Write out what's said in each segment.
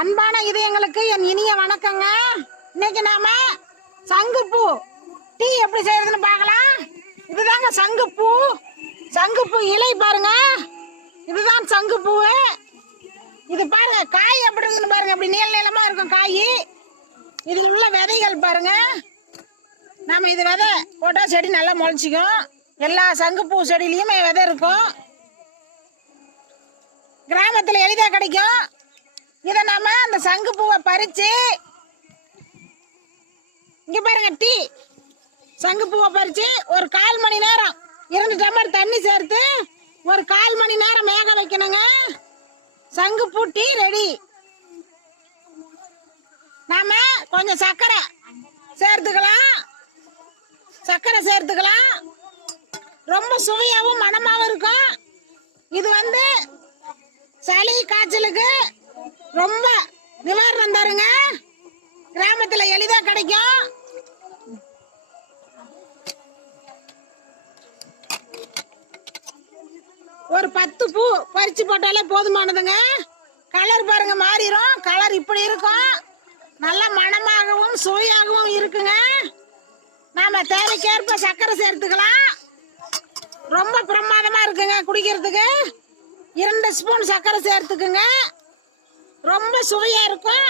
அன்பான இதயங்களுக்கு என் இனிய வணக்கங்க. இன்னைக்கு நாம சங்குப்பூ டீ எப்படி செய்யறதுன்னு பார்க்கலாம். இதுதாங்க சங்குப்பூ. சங்குப்பூ இலை பாருங்க, இதுதான் சங்குப்பூ. இது பாருங்க காய் எப்படி இருக்குன்னு பாருங்க, அப்படி நீள நீளமா இருக்கும் காய். இதில் உள்ள விதைகள் பாருங்க. நாம இது விதை போட்டா செடி நல்லா முளைச்சிக்கும். எல்லா சங்குப்பூ செடியிலையுமே விதை இருக்கும். கிராமத்தில் எளிதாக கிடைக்கும். இதை நாம அந்த சங்கு பூவை பறிச்சு இங்க பாருங்க, டீ சங்கு பூவை பறிச்சு ஒரு 1/4 மணி நேரம் 2 டம்ளர் தண்ணி சேர்த்து ஒரு 1/4 மணி நேரம் வேக வைக்கணுங்க. சங்கு பூ டீ ரெடி. நாம கொஞ்சம் சர்க்கரை சேர்த்துக்கலாம். ரொம்ப சுவையாகவும் மணமாகவும் இருக்கும். இது சளி காய்ச்சலுக்கு ரொம்ப நிவாரணம் தருங்க. கிராமத்தில் எளிதா கிடைக்கும். ஒரு 10 பூ பறிச்சு போட்டாலே போதுமானதுங்க. கலர் பாருங்க மாறிடும். கலர் இப்படி இருக்கும். நல்ல மணமாகவும் சுவையாகவும் இருக்குங்க. நாம தேவைக்கேற்ப சர்க்கரை சேர்த்துக்கலாம். ரொம்ப பிரமாதமா இருக்குங்க குடிக்கிறதுக்கு. 2 ஸ்பூன் சர்க்கரை சேர்த்துக்குங்க. ரொம்ப சுவையா இருக்கும்.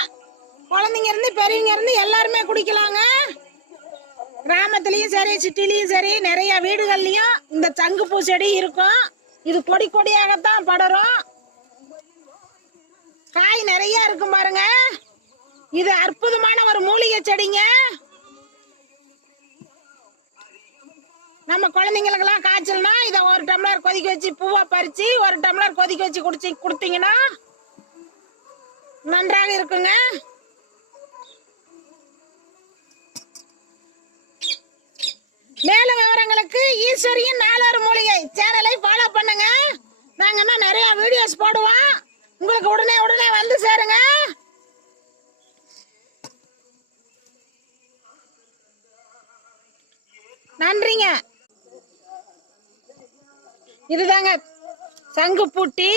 குழந்தைங்க இருந்து பெரியவங்க இருந்து எல்லாருமே குடிக்கலாங்க. கிராமத்துலயும் சரி சிட்டிலையும் சரி நிறைய வீடுகள்லயும் இந்த சங்குப்பூ செடி இருக்கும். இது கொடி கொடியாகத்தான் படரும். காய் நிறைய இருக்கும் பாருங்க. இது அற்புதமான ஒரு மூலிகை செடிங்க. நம்ம குழந்தைங்களுக்கெல்லாம் காய்ச்சல்னா இதை 1 டம்ளர் கொதிக்க வச்சு பூவா பறிச்சு 1 டம்ளர் கொதிக்க வச்சு குடுத்தீங்கன்னா நன்றாக இருக்குங்க. மேலும் விவரங்களுக்கு ஈஸ்வரியின் 4 மூலிகை சேனலை ஃபாலோ பண்ணுங்க. நாங்க நிறைய வீடியோஸ் போடுவோம். உங்களுக்கு உடனே வந்து சேருங்க. நன்றிங்க. இதுதாங்க சங்குப்பூ டீ.